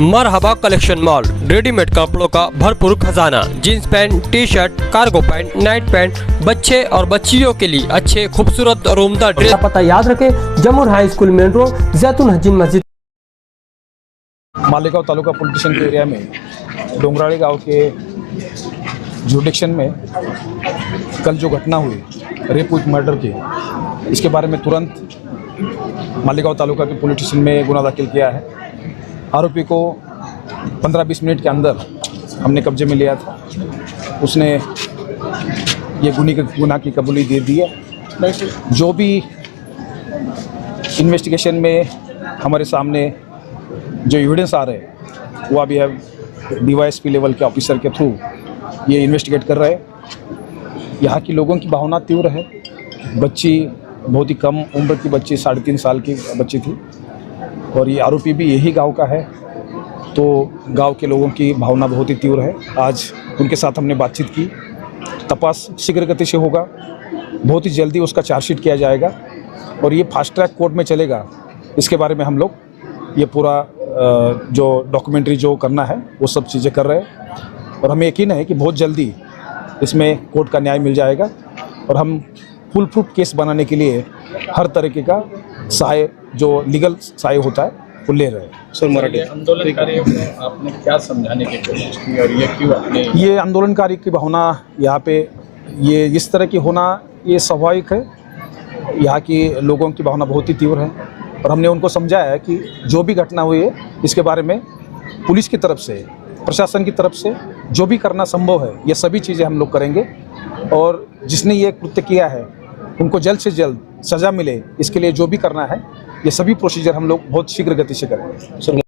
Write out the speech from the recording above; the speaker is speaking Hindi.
मरहबा कलेक्शन मॉल, रेडीमेड कपड़ों का भरपूर खजाना। Jeans pant, T shirt, cargo pant, night pant, बच्चे और बच्चियों के लिए अच्छे खूबसूरत और उम्दा ड्रेस। पता याद रखें, जमुर हाई स्कूल मेन रोड, जैतून हजीन मस्जिद। मालेगांव तालुका पुलिस स्टेशन के एरिया में डोंगराड़ी गांव के जुडिक्शन में कल जो घटना हुई रेप विथ मर्डर की, इसके बारे में तुरंत मालेगांव तालुका के पुलिस स्टेशन में गुना दाखिल किया है। आरोपी को 15-20 मिनट के अंदर हमने कब्जे में लिया था। उसने ये गुनाह की कबूली दे दी है। जो भी इन्वेस्टिगेशन में हमारे सामने जो एविडेंस आ रहे हैं वो अभी है DYSP लेवल के ऑफिसर के थ्रू ये इन्वेस्टिगेट कर रहे हैं। यहाँ की लोगों की भावना तीव्र है। बच्ची बहुत ही कम उम्र की बच्ची, 3.5 साल की बच्ची थी और ये आरोपी भी यही गांव का है, तो गांव के लोगों की भावना बहुत ही तीव्र है। आज उनके साथ हमने बातचीत की। तपास शीघ्र गति से होगा, बहुत ही जल्दी उसका चार्जशीट किया जाएगा और ये फास्ट ट्रैक कोर्ट में चलेगा। इसके बारे में हम लोग ये पूरा जो डॉक्यूमेंट्री जो करना है वो सब चीज़ें कर रहे हैं और हमें यकीन है कि बहुत जल्दी इसमें कोर्ट का न्याय मिल जाएगा और हम फुल प्रूफ केस बनाने के लिए हर तरीके का सहाय, जो लीगल सहाय होता है, वो ले रहे हैं। सर, मराठी आंदोलनकारियों को आपने क्या समझाने की कोशिश की और ये क्यों आपने ये आंदोलनकारी की भावना यहाँ पे ये इस तरह की होना ये स्वाभाविक है। यहाँ की लोगों की भावना बहुत ही तीव्र है और हमने उनको समझाया है कि जो भी घटना हुई है इसके बारे में पुलिस की तरफ से, प्रशासन की तरफ से जो भी करना संभव है ये सभी चीज़ें हम लोग करेंगे और जिसने ये कृत्य किया है उनको जल्द से जल्द सज़ा मिले, इसके लिए जो भी करना है ये सभी प्रोसीजर हम लोग बहुत शीघ्र गति से करेंगे।